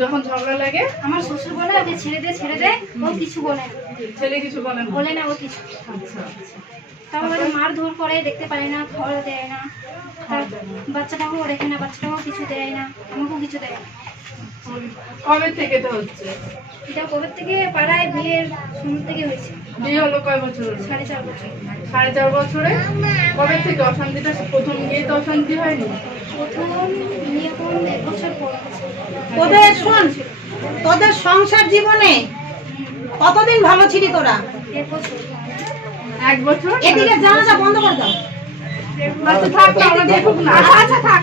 যখন ঝগড়া লাগে আমার শ্বশুর বলে যে ছেড়ে দে ও কিছু বলে না। ছেলে কিছু বলে না ও কিছু। তারপরে মারধর করে, দেখতে পারে না, খাওয়া দেয় না, বাচ্চাটাকেও দেখে না, বাচ্চাটাকেও কিছু দেয় না, আমাকেও কিছু দেয় না। কবে থেকে তো হচ্ছে এটা? কবে থেকে? পাড়ায় বিয়ের শুরু থেকে হয়েছে। বিয়ে হলো কয় বছর? 4.5 বছর। 4.5 বছরে কবে থেকে অশান্তিটা? প্রথম বিয়ে তো অশান্তি হয়নি? প্রথম বিয়ে কোন 1 বছর পর। তোদের সংসার জীবনে কতদিন ভালো ছিলি তোরা? 1 বছর। 1 বছর? এদিকে জানালা বন্ধ করে দাও। আচ্ছা থাক, আমরা দেখুক না। আচ্ছা থাক।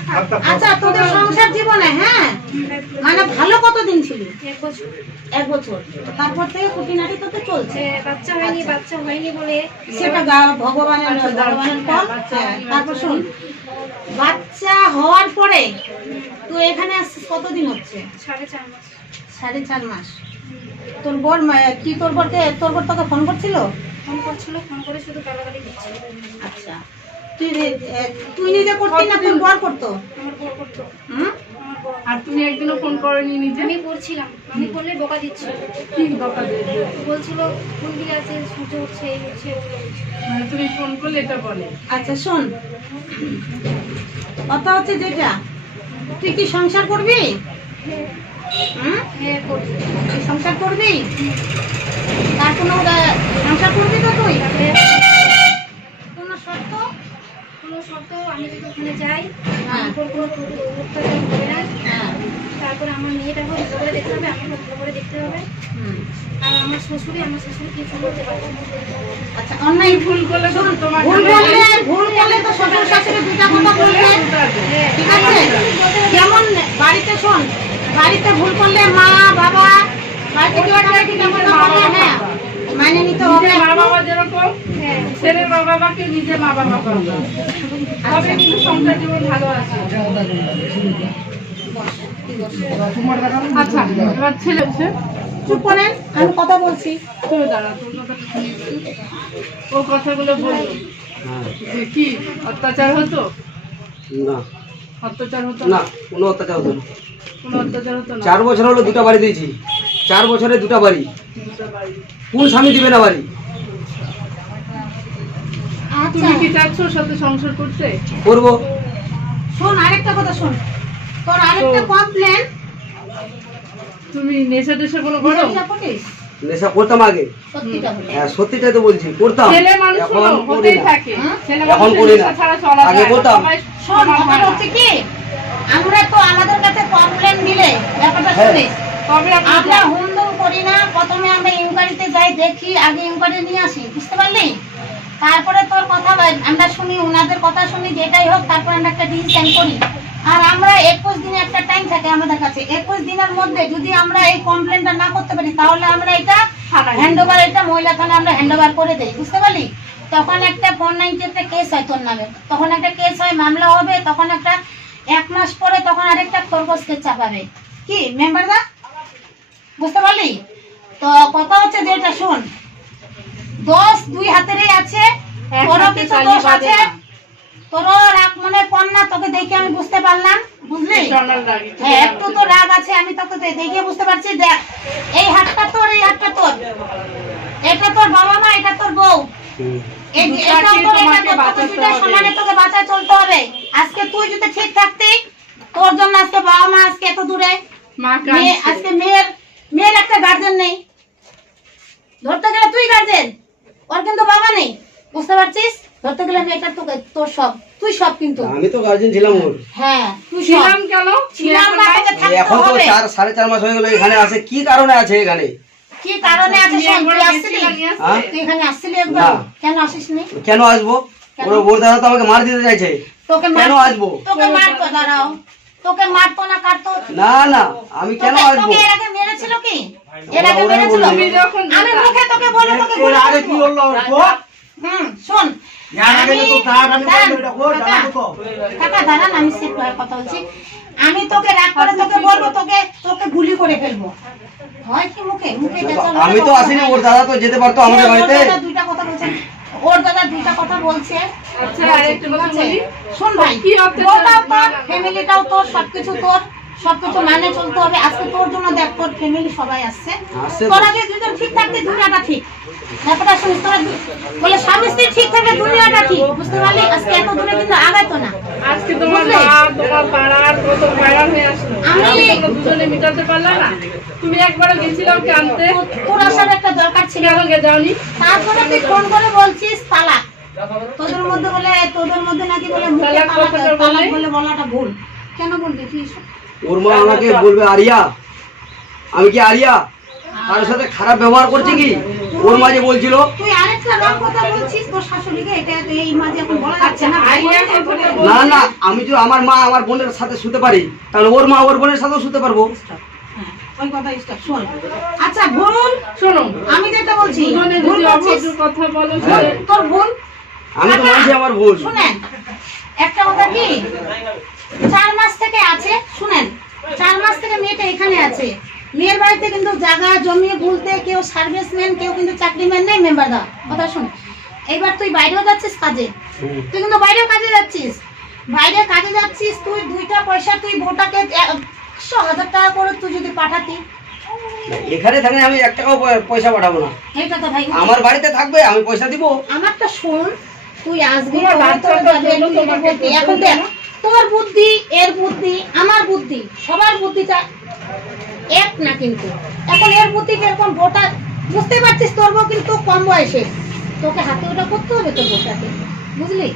আচ্ছা তোদের সংসার জীবনে মানে ভালো কতদিন ছিল? 1 বছর। 1 বছর। তারপর থেকে খুঁটিনাটি তোতে চলছে। বাচ্চা হয়নি বলে সেটা ভগবানের কল। তারপর শুন, বাচ্চা হওয়ার পরে তুই এখানে আসছিস কতদিন হচ্ছে? 4.5 মাস। 4.5 মাস। তোর বর কি তোর বর তোকে ফোন করছিল? ফোন করে শুধু গালাগালি দিচ্ছিল। আচ্ছা, তুই নিজে করতি না তোর বর করতো? আমার বর করতো। আর তুমি একদিনও ফোন করনি নিজে? আমি করছিলাম, আমি করলে বকা দিচ্ছিল। কি বকা দিয়েছে? বলছিল ফুল দিয়ে আছে, সূর্য উঠছে, এই হচ্ছে, ওগুলো হচ্ছে। মানে তুমি ফোন করলে এটা বলে? আচ্ছা শোন, কথা হচ্ছে যেটা, তুই কি সংসার করবি? হ্যাঁ করবি। তুই সংসার করবি? তার কোনো সংসার করবি তো তুই? কোনো শর্ত? আমি যদি ওখানে যাই, আমার উপর কোনো অত্যাচার হবে না। তারপরে আমার মেয়েটাকেও ভালো করে দেখতে হবে, আমাকে ভালো করে দেখতে হবে। আর আমার শ্বশুর কিছু করতে পারবে না। আচ্ছা, অন্যায় ভুল করলে তো তোমার ভুল করলে তো শ্বশুর শাশুড়ি দুটা কথা বলবে, ঠিক আছে? যেমন বাড়িতে শোন, বাড়িতে ভুল করলে মা বাবা বাড়িতে কেউ একটা দুটা কথা বললে, হ্যাঁ মানে নিতে হবে। মা বাবা যেরকম ছেলের মা বাবাকে নিজের মা বাবা করবে, তবে কিন্তু সংসার জীবন ভালো আছে। আচ্ছা এবার ছেলে চুপ করেন, আমি কথা বলছি। তুমি দাঁড়া, তোর কথাটা শুনি। ও কথাগুলো বললো যে কি অত্যাচার হতো? না, অত্যাচার হতো না, কোনো অত্যাচার হতো না। কোনো অত্যাচার হতো না? 4 বছর হলো 2টা বাড়ি দিয়েছি। 4 বছরে 2টা বাড়ি। দুটো বাড়ি। কোন স্বামী দিবে না বাড়ি? তুমি কি চাচ্ছ ওর সাথে সংসার করতে? করবো। শোন আরেকটা কথা শোন, তোর আরেকটা কমপ্লেন। তুমি নেশা টেশা কোনো করো? নেশা করতাম আগে। সত্যিটা বলে। হ্যাঁ সত্যিটাই তো বলছি, করতাম। ছেলে মানুষ এখন করি হতেই না। থাকে। ছেলে এখন মানুষের করি না। নেশা ছাড়া চলা আগে যায় না। করতাম। সবাই শোন, সমান হয় ব্যাপারটা না। হচ্ছে কি, আমরা তো আমাদের কাছে কমপ্লেন দিলে ব্যাপারটা হ্যাঁ। শুনিস, তবে আপনি আমরা হুমদুম করি না। প্রথমে আমরা ইনকোয়ারিতে যাই, দেখি, আগে ইনকোয়ারি নিয়ে আসি, বুঝতে পারলি? তারপরে তোর কথা আমরা শুনি, ওনাদের কথা শুনি, যেটাই হোক তারপর আমরা একটা ডিসিশন করি। আর আমরা 21 দিনে একটা টাইম থাকে আমাদের কাছে। 21 দিনের মধ্যে যদি আমরা এই কমপ্লেনটা না করতে পারি, তাহলে আমরা এটা হ্যান্ডওভার, এটা মহিলা থানা আমরা হ্যান্ডওভার করে দেই, বুঝতে পারলি? তখন একটা 490 একটা কেস হয় তোর নামে, তখন একটা কেস হয়, মামলা হবে, তখন একটা 1 মাস পরে তখন আরেকটা খরগোশ কেস চাপাবে। কি মেম্বারদা, বুঝতে পারলি? তো কথা হচ্ছে যেটা শোন, দোষ 2 হাতেরই আছে। তোরও কিছু দোষ আছে, তোরও রাগ মনে কম না, তোকে দেখে আমি বুঝতে পারলাম, বুঝলি? হ্যাঁ একটু তো রাগ আছে, আমি তোকে দেখে বুঝতে পারছি। দেখ, এই হাতটা তোর, এই হাতটা তোর, এটা তোর বাবা মা, এটা তোর বউ, এটাও তোর, এটা তোর, দুইটা সমানে তোকে বাঁচায় চলতে হবে। আজকে তুই যদি ঠিক থাকতি, তোর জন্য আজকে বাবা মা আজকে এত দূরে, আজকে মেয়ের একটা গার্জেন নেই, ধরতে গেলে তুই গার্জেন, ওর কিন্তু বাবা নেই, বুঝতে পারছিস? ধরতে গেলে মেয়েটা তোকে, তোর সব, তুই সব। কিন্তু আমি তো গার্জেন ছিলাম ওর। হ্যাঁ তুই ছিলাম কেন? ছিলাম না, তোকে থাকতে এখন তো হবে। 4.5 মাস হয়ে গেল এখানে আছে। কি কারণে আছে এখানে? কি কারণে আছে শোন, তুই আসছিলি? হ্যাঁ? তুই এখানে আসছিলি একবার? না। কেন আসিসনি? কেন আসবো? ওর বোর দাদা তো আমাকে মার দিতে চাইছে। তোকে কেন আসবো? তোকে মারতো, দাঁড়াও, তোকে মারতো না কাটতো? না না, আমি কেন আসবো? তোকে এর আগে মেরেছিল কি? এর আগে ওরা মেরেছিল? বলবে। আমি মুখে তোকে বলে তোকে বলে আরে কি হলো? শোন, কাকা দাঁড়ান, আমি সে কথা বলছি। আমি তোকে রাগ করে তোকে বলবো, তোকে গুলি করে ফেলবো, হয় কি? মুখে আমি তো আসিনি, ওর দাদা তো যেতে পারতো আমাদের বাড়িতে। দুইটা কথা বলছে, ওর দাদা দুইটা কথা বলছে, আচ্ছা আরেকটা কথা ঠিক আছে? বলি, শোন ভাই, কি অত্যাচার? বউটাও তোর, না, না, না। ফ্যামিলিটাও তোর, সবকিছু তোর, সবকিছু মানে চলতে হবে। আজকে তোর জন্য দেখ, তোর ফ্যামিলি সবাই আসছে, আসছে তো। তোরা যদি দুজন ঠিক থাকতে দুনিয়াটা ঠিক। ব্যাপারটা শুনিস, তোরা বলে স্বামী স্ত্রী ঠিক থাকলে দুনিয়াটা ঠিক, বুঝতে পারলি? আজকে এত দূরে কিন্তু আগাইতো না। আজকে তোমার বুঝলে? মা তোমার পাড়ার কত ভাইরাল হয়ে আসলো, আমি- তোমরা দুজনে মিটাতে পারলা না? তুমি একবারও গেছিলাম কে আনতে, তোর আসার একটা দরকার ছিল, কেন গে যাওনি? তারপরে তুই ফোন করে বলছিস তালাক। তোদের মধ্যে নাকি বলে মুখে তালাক তালাক কথাটা তালাক বলে? বলে বলাটা ভুল। কেন বলবি তুই এসব? ওর মা আমাকে বলবে আরিয়া, আমি কি আরিয়া তার সাথে খারাপ ব্যবহার করছি কি? ওর মা যে বলছিল তুই আরেকটা রং কথা বলছিস তোর শাশুড়িকে, এটা তো এই মাঝে এখন বলা যাচ্ছে না। আরিয়া কথাটা বল। না না, আমি যদি আমার মা আমার বোনের সাথে শুতে পারি, তাহলে ওর মা ওর বোনের সাথেও শুতে পারবো। হ্যাঁ, ওই কথা স্টপ, শোন। আচ্ছা ভুল, শোনো, আমি যেটা বলছি দুজনে ভুল যদি বলছিস। অভদ্র কথা বলো হ্যাঁ। তাহলে তোর ভুল। আমি তো মানছি আমার ভুল। শুনেন, একটা কথা কি, 4 মাস থেকে আছে, শুনেন, 4 মাস থেকে মেয়েটা এখানে আছে। মেয়ের বাড়িতে কিন্তু জায়গা জমি বলতে কেউ সার্ভিসম্যান, কেউ কিন্তু চাকরিম্যান নেই, মেম্বার দা কথা শুন। এবার তুই বাইরেও যাচ্ছিস কাজে, তুই কিন্তু বাইরেও কাজে যাচ্ছিস, বাইরে কাজে যাচ্ছিস, তুই 2টা পয়সা তুই বউটাকে 100,000 টাকা করে তুই যদি পাঠাতি, এখানে থাকলে আমি 1 টাকাও পয়সা পাঠাবো না। এই কথা ভাই আমার বাড়িতে থাকবে, আমি পয়সা দিব। আমারটা শোন, তুই আসবি তোমার তোর বাচ্চাটার যাবে, জন্য তুই তোমাকে বলবি। এখন দেখ, তোর বুদ্ধি, এর বুদ্ধি, আমার বুদ্ধি, সবার বুদ্ধিটা এক না কিন্তু। এখন এর বুদ্ধি কিরকম, ভোটার বুঝতে পারছিস, তোর বউ কিন্তু কম বয়সে, তোকে হাতে ওটা করতে হবে তোর বউটাকে, বুঝলি?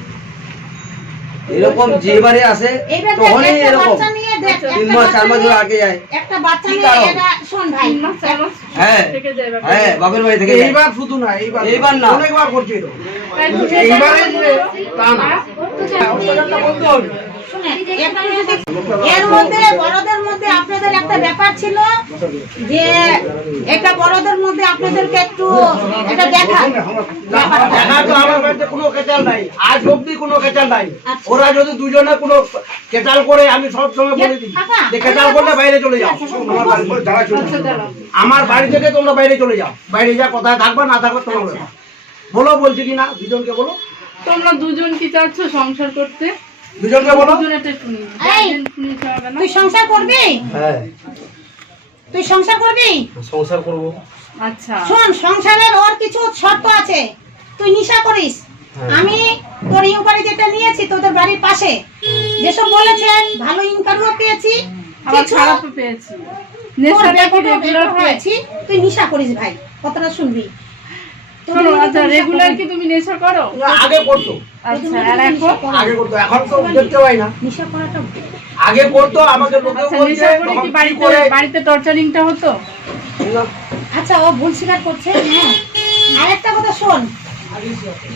এরকম যেবারে আসে এইবার দেখ, তখনই একটা এরকম বাচ্চা নিয়ে দেখ, 3 মাস 4 মাস ধরে আগে যায়। একটা বাচ্চা কি নিয়ে কারণ? এরা, শোন ভাই, 3 মাস 4 মাস হ্যাঁ থেকে যায় ব্যাপারটা। হ্যাঁ, বাপের বাড়ি থেকে যায়। এইবার শুধু না, এইবার না। অনেকবার করছি তো। তাই তুমি এইবারে এটা যে করো। তা না, অত্যাচারটা বলতে হবে। শুনেন, এর মধ্যে বড়দের মধ্যে আপনাদের একটা ব্যাপার ছিল যে একটা বড়দের মধ্যে আপনাদেরকে একটু এটা দেখা ব্যাপারটা। দেখা তো আমার বাড়িতে কোনো কেচাল নাই, আজ অব্দি কোনো কেচাল নাই। আচ্ছা। ওরা যদি দুজনে কোনো কেচাল করে, আমি সব সময় বলে দিই কাকা, যে কেচাল করলে বাইরে চলে যাও। আচ্ছা, আমার বাড়ি থেকে যারা চলে আচ্ছা, যাও। দাঁড়াও। আমার বাড়ি থেকে তোমরা বাইরে চলে যাও, বাইরে যা কোথায় থাকবা না থাকবা তোমার ব্যাপার। বলো, বলছি কি না, দুজনকে বলো, তোমরা দুজন কি চাচ্ছ সংসার করতে? দুজনকে বলো। দুজনেরটা শুনি, এই, গার্জেন শুনিতে হবে না? তুই সংসার করবি, হ্যাঁ, তুই সংসার করবি। সংসার করব। আচ্ছা, শোন, সংসারের ওর কিছু শর্ত আছে, তুই নিশা করিস। হ্যাঁ। আমি তোর ইনকোয়ারি যেটা নিয়েছি তোদের বাড়ির পাশে, যেসব বলেছে ভালো ইনকামও পেয়েছি, আবার কিছু খারাপও পেয়েছি। তোর নেশাটা কি বেকটও রেগুলার হয়? পেয়েছি। তুই নিশা করিস ভাই, কথাটা শুনবি। তোর শোনো, মধ্যে আচ্ছা তো নিশা রেগুলার করিস। কি তুমি নেশা করো? না, আগে করতো, আচ্ছা, আর এখন? আগে করতো, এখন তো দেখতে পাই না। নিশা করাটা ভুল। আগে করতো, আমাকে লোকে আচ্ছা, বলছে, নেশা করে তখন কি কি বাড়িতে করে বাড়িতে টর্চারিংটা হতো? আচ্ছা, ও ভুল স্বীকার করছে। হ্যাঁ, আরেকটা কথা শোন,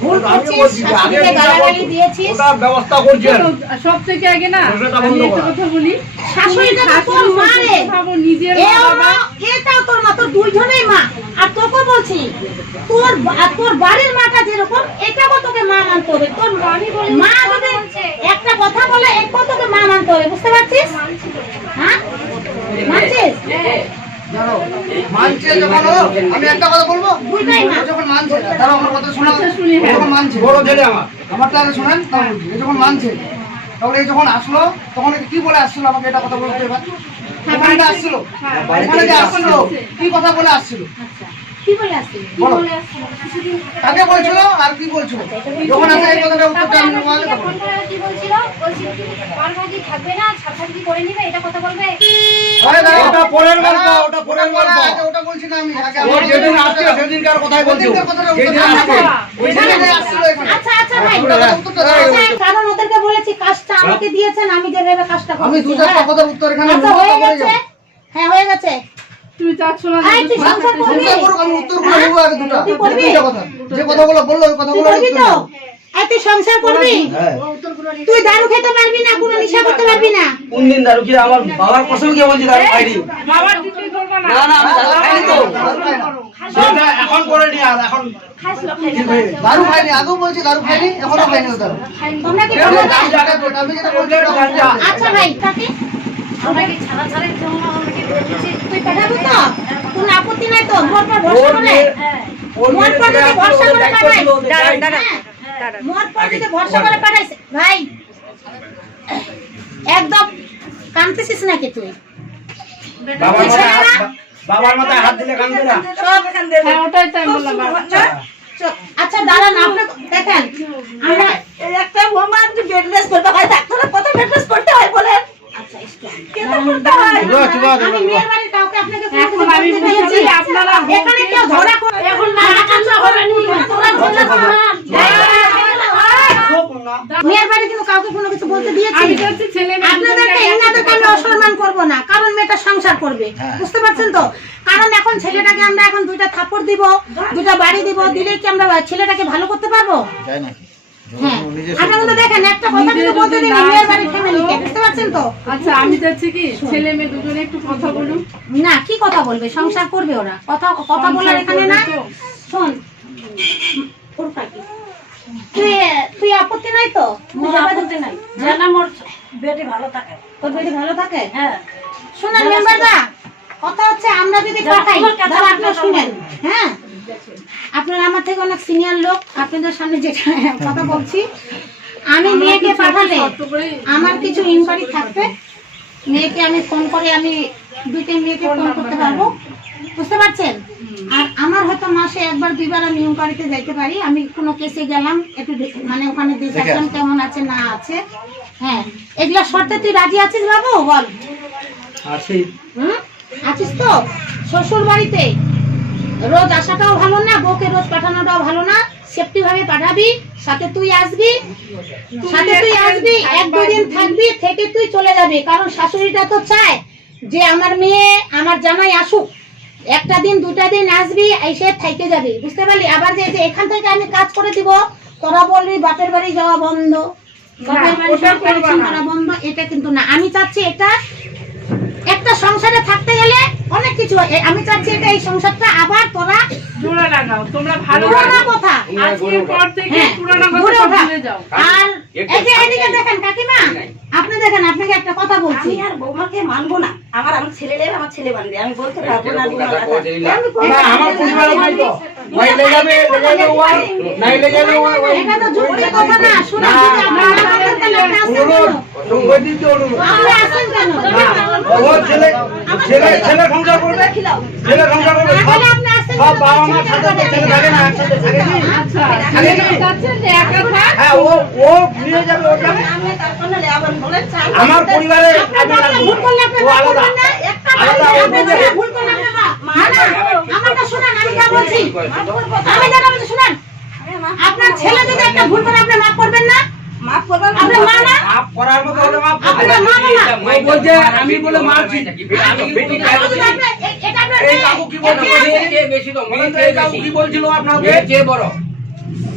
ভুল আমি করছিস, বলছি যে আগে শাশুড়িকে যেটা গালাগালি করতো, দিয়েছিস। ওটা ব্যবস্থা করছেন। শোনো, সব থেকে আগে না নেশাটা আমি বন্ধ একটা করা। কথা বলি, শাশুড়িটা তো তোর শাশুড়ি মা রে। শ্বশুর ভাবো নিজের মা বাবা। এটাও তোর মা, তোর দুইজনেই মা। আর তোকে বলছি, তোর বাড়ির মাটা যেরকম, এটাও তোকে মা মানতে হবে। তোর মা যদি একটা কথা বলে, এটাও তোকে মা মানতে হবে, বুঝতে পারছিস? হ্যাঁ, মানছিস? মানছে যখন ও, আমি একটা কথা বলবো, দুইটাই মা। ও যখন মানছে, তারা আমার কথা শোনা, আচ্ছা, শুনি, ও হ্যাঁ। যখন মানছে, বড় ছেলে আমার। আমারটা আগে শোনেন, তা বলছি, ও যখন মানছে, তখন এই যখন আসলো, তখন এ কি বলে আসছিল আমাকে এটা কথা বলতে এবার? ওখানে যে আসছিল, হ্যাঁ, ওখানে যে আসছিল, কি কথা বলে আসছিল? আচ্ছা, কি বলে আসছিস? বলো। কাকে বলছিল আর কি বলছিল? যখন আসে এই কথাটা উত্তরটা আমি নেবো আগে তখন। কি বলছিল? বলছি বারবার কি থাকবে না, ছাড়ছাড়ি করে নিবে, এটা কথা বলবে। আরে দাঁড়াও, ওটা পরের গল্প, ওটা পরের গল্প। আগে ওটা বলছি না আমি, আগে ও যেদিন আসছে সেদিনকার কথাই বলছো। সেদিনকার কথাটা উত্তর যেদিন দাও। আসছে, ওই ওইখানে দিন যে আসছিল এখানে। আচ্ছা, আচ্ছা ভাই, ওটা উত্তরটা দাও। আচ্ছা, কারণ ওদেরকে বলেছি কাজটা আমাকে দিয়েছেন, আমি যেভাবে কাজটা আমি করছি। 2-4টা কথার উত্তর এখানে আচ্ছা, নেবো, হয়ে তারপরে গেছে। যাবো। হ্যাঁ, হয়ে গেছে। তুমি চাচ্ছ না এই, তুই সংসার করবি? চিন্তা করুক, আমি উত্তরগুলো নেবো আগে দুটো। তুই করবি? দুটো কথা। যে কথাগুলো বললো ওই তুই কথাগুলো করবি উত্তর তো? নেবো। এই, তুই সংসার করবি? হ্যাঁ, তুই দারু খেতে পারবি না, কোনো নেশা করতে পারবি না। কোন দিন দারু খেয়ে আমার বাবার কসম কে বলছি দারু খাইনি। বাবার দিকে করবে না। না না, আমি দারু খাইনি তো। সেটা এখন করে নি, আর এখন দারু খাইনি, আগেও বলছি দারু খাইনি, এখনো খাইনি ও দারু। তোমরা কি এই করবে? যে আমি জায়গায় বলছি, আমি যেটা বলছি ওটা গাঞ্জা। আচ্ছা ভাই, কাকে? আমরা কি ছাড়া ছাড়াই যেমন আমাকে বলছি। তুই পাঠাবি তো? কোনো আপত্তি নাই তো? মোর পর ভরসা ওর করে? মেয়ে- হ্যাঁ, ওর মোর মেয়ে পর যদি থেকে ভরসা আসলো, করে দায়িত্ব পাঠাই? ছিল, যে যাই। হ্যাঁ, মোর পর থেকে ভরসা করে পাঠাইছে ভাই একদম কাঁদতেছিস নাকি তুই বাবার মাথায় হাত দিলে কান্দবে না? সব হ্যাঁ ওটাই তো আমি বললাম আচ্ছা দাঁড়ান আপনি দেখেন আমরা একটা ওমান যে বেড রেস্ট করতে হয় ডাক্তার কত বেড রেস্ট করতে হয় বলেন আচ্ছা কেন করতে হয় আমি মেয়ের বাড়ির কাউকে আপনাকে এখন আমি বলছি আপনারা এখানে কেউ ধরা এখন না কান্না হবে মেয়ের বাড়ি কিন্তু কাউকে কোনো কিছু বলতে দিয়েছি আমি বলছি ছেলে মেয়ে আপনাদেরকে এনাদেরকে আমি অসম্মান করবো না কারণ মেয়েটা সংসার করবে বুঝতে পারছেন তো কারণ এখন ছেলেটাকে আমরা এখন দুইটা থাপ্পড় দিব দুইটা বাড়ি দিব দিলেই কি আমরা ছেলেটাকে ভালো করতে পারবো হ্যাঁ আপনারা তো দেখেন একটা কথা কিন্তু বলতে দিন মেয়ের বাড়ির ফ্যামিলিকে বুঝতে পারছেন তো আচ্ছা আমি চাচ্ছি কি ছেলে মেয়ে দুজনে একটু কথা বলুন না কি কথা বলবে সংসার করবে ওরা কথা কথা বলার এখানে না শোন তুই তুই আপত্তি নাই তো আপত্তি নাই জানা মোর বেটি ভালো থাকে তোর বেটি ভালো থাকে হ্যাঁ শুনেন মেম্বাররা কথা হচ্ছে আমরা যদি পাঠাই ধর আপনারা শুনেন হ্যাঁ আপনারা আমার থেকে অনেক সিনিয়র লোক আপনাদের সামনে যেটা কথা বলছি আমি মেয়েকে পাঠালে আমার কিছু ইনকোয়ারি থাকবে মেয়েকে আমি ফোন করে আমি দুইটা মেয়েকে ফোন করতে পারবো বুঝতে পারছেন আর আমার হয়তো মাসে একবার দুইবার আমি ইনকোয়ারিতে যাইতে পারি আমি কোনো কেসে গেলাম একটু মানে ওখানে দেখে আসলাম কেমন আছে না আছে হ্যাঁ এগুলা শর্তে তুই রাজি আছিস বাবু বল আছি আছিস তো শ্বশুর বাড়িতে রোজ আসাটাও ভালো না বউকে রোজ পাঠানোটাও ভালো না সেফটি ভাবে পাঠাবি সাথে তুই আসবি এক দুদিন থাকবি থেকে তুই চলে যাবি কারণ শাশুড়িটা তো চায় যে আমার মেয়ে আমার জামাই আসুক একটা দিন দুটা দিন আসবি এসে থাইকে যাবি বুঝতে পারলি আবার যে এখান থেকে আমি কাজ করে দিব তোরা বলবি বাপের বাড়ি যাওয়া বন্ধ বাপের বাড়ি করা বন্ধ এটা কিন্তু না আমি চাচ্ছি এটা একটা সংসারে থাকতে গেলে অনেক কিছু আমি চাচ্ছি এটা এই সংসারটা আবার তোরা জোড়া লাগাও তোমরা ভালো পুরোনো কথা আজকের পর থেকে পুরোনো ঘুরে কথা ওঠা। ভুলে যাও আর এই যে এদিকে দেখেন কাকিমা আপনি দেখেন আপনাকে একটা কথা বলছি আমি আর বৌমাকে মানবো না আমার আমার ছেলে নেবে আমার ছেলে বানবে আমি বলতে পারবো না না আমার পরিবারে নাই তো ভাই লে যাবে ওয়া নাই লে যাবে ওয়া এটা তো যুক্তি কথা না শুনুন যদি আপনারা আমাদের তাহলে আপনি আসেন কেন? সঙ্গই দিতে অনুরোধ আপনি আসেন কেন ও ছেলে সংসার করবে ছেলে সংসার করবে তাহলে আপনি আসেন সব কেন? বাবা মা সাথে তো ছেলে থাকে না একসাথে থাকে কি আচ্ছা ছেলে চাচ্ছে যে একা থাক হ্যাঁ ও নিয়ে যাবে ওটা আমি তারপরে আবার বলে চাই আমার পরিবারে আপনার আমি বাচ্চা ভুল করলে আপনি ও মাফ আলাদা করবেন না? একটা আলাদা বাড়িতে ও আপনি বুঝবে। যদি ভুল করলে আপনি মাফ- না, আমারটা শুনেন, আমি যা বলছি। আমি যেটা বলছি শুনেন। আপনার ছেলে যদি একটা ভুল করে আপনি মাফ করবেন না? মাফ করবেন আপনি মা না? মাপ করার মতো হলে মাপ আপনার মা না? ও বলছে আমি বলে মারছি আমি বেটি তাহলে যদি আপনি- এটা আপনার এই মেয়ে। কাকু কি বলছে বলেন তো এই কাকু কি বলছিল আপনাকে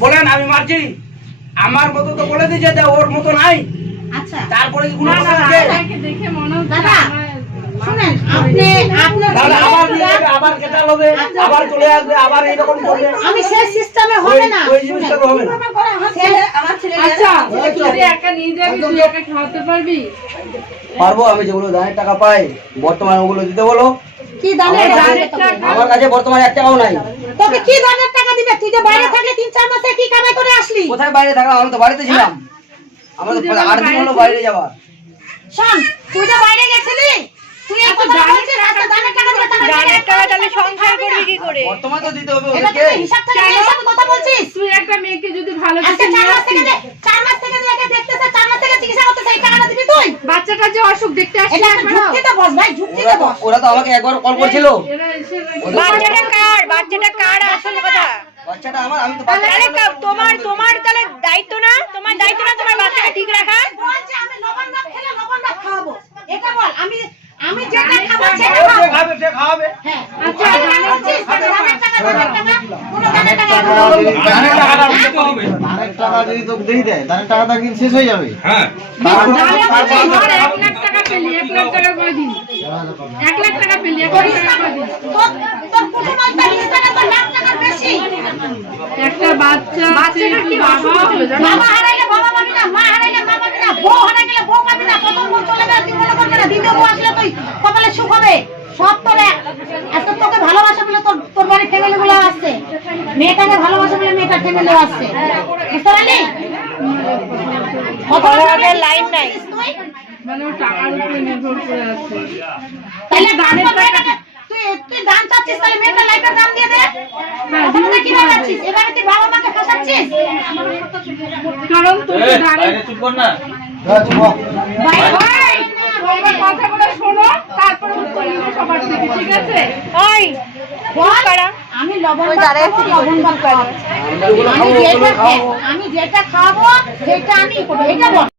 বলেন আমি মারছি আমার মতো তো বলে দিয়েছে যে ওর মতো নাই আচ্ছা তারপরে কি কোনো না কথা না আছে আপনাকে দেখে মনে হচ্ছে দাদা, আমার- শুনেন আপনি আপনার তাহলে ছেলে আবার নিয়ে যাবে, আবার কেটা হবে আবার চলে আসবে আবার এইরকম করবে আমি সেই সিস্টেমে ওই হবে না ওই জিনিসটা তো হবে না আমার ছেলে আচ্ছা তুই একা নিয়ে যাবি তুই একা খাওয়াতে পারবি পারবো আমি যেগুলো দানের টাকা পাই বর্তমানে ওগুলো দিতে বলো কি দানের দানের টাকা? আমার কাছে বর্তমানে 1 টাকাও নাই তোকে কি দানের টাকা দিবে তুই যে বাইরে থাকলে 3-4 মাসে কি কামাই করে আসলি কোথায় বাইরে থাকলাম আমি তো বাড়িতে ছিলাম আমার তো 8 দিন হলো বাইরে যাওয়ার শোন তুই যে বাইরে গেছিলি তুই এই কথা বলছিস আচ্ছা দানের টাকা দিবে দানের টাকা তাহলে সংসার করবি কি করে বর্তমানে তো দিতে হবে এটা ওদেরকে তুই হিসাব থেকে হিসাব কথা বলছিস তুই একটা মেয়েকে যদি ভালো আজকে কিছু 4 নিয়ে মাস থেকে আসতিস, 4 মাস থেকে একে দেখতেছে 4 মাস থেকে চিকিৎসা করতেছে এই টাকাটা দিবি তুই বাচ্চাটা যে অসুখ দেখতে আসছে এটা একটা যুক্তিতে বস ভাই যুক্তিতে বস ওরা তো আমাকে একবার কল করছিল এরা এসে বাচ্চাটা কার আসল কথা বাচ্চাটা আমার আমি তো তোমার তাহলে দায়িত্ব না তোমার বাচ্চাকে ঠিক রাখা বলছে আমি লবণ ভাত খেলে লবণ ভাত খাওয়াবো এটা বল আমি যেটা খাবো সেটা ও খাবো যে খাবে সে খাওয়াবে হ্যাঁ আচ্ছা, দানের টাকা কোনো দানের টাকা ধানের টাকাটা দিতে হবে ধানের টাকা যদি তোকে দিয়ে দেয় ধানের টাকাটা কিন্তু শেষ হয়ে যাবে হ্যাঁ ধর 1 লাখ টাকা পেলি 1 লাখ টাকা করে দিন 1 লাখ টাকা পেলি 1 লাখ টাকা করে দিন তোর কুটুমালটা নিয়ে যাবে তো লাখ টাকার বেশি একটা বাচ্চাটা কি বাবা হবে জানো বাবা হারাইলে বাবা পাবি না মা হারাইলে মা পাবি না বউ হারাই গেলে বউ পাবি না প্রথম বউ চলে গেলে তুই মনে করবি না দ্বিতীয় বউ আসলে তুই কপালে সুখ হবে সব তোর আজকে তোকে ভালোবাসা বলে তোর বাড়ির ফ্যামিলি গুলো আসছে মেয়েটাকে ভালোবাসে বলে মেয়েটা ফ্যামিলি আসছে, বুঝতে পারলি? কত লাইন নাই তুই, মানে ও টাকার উপরে নির্ভর করে আছে। তাহলে গানের মেয়েটাকে তুই দান চাচ্ছিস, তাহলে মেয়েটা লাইফের দাম দিয়ে দে। কথা কিভাবে আছিস? এবারে তুই বাবা মাকে ফাঁসাচ্ছিস। কারণ তুমি জানিস চুপ কর না। ভাই ভাই আমার কথাগুলো শোনো, তারপরে উত্তর দিবে সবার থেকে, ঠিক আছে? ওই আমি লবণ ভাত খাবো, লবণ ভাত খাবো। আমি যেটা খাওয়াবো সেটা আমি করবো, এটা বল।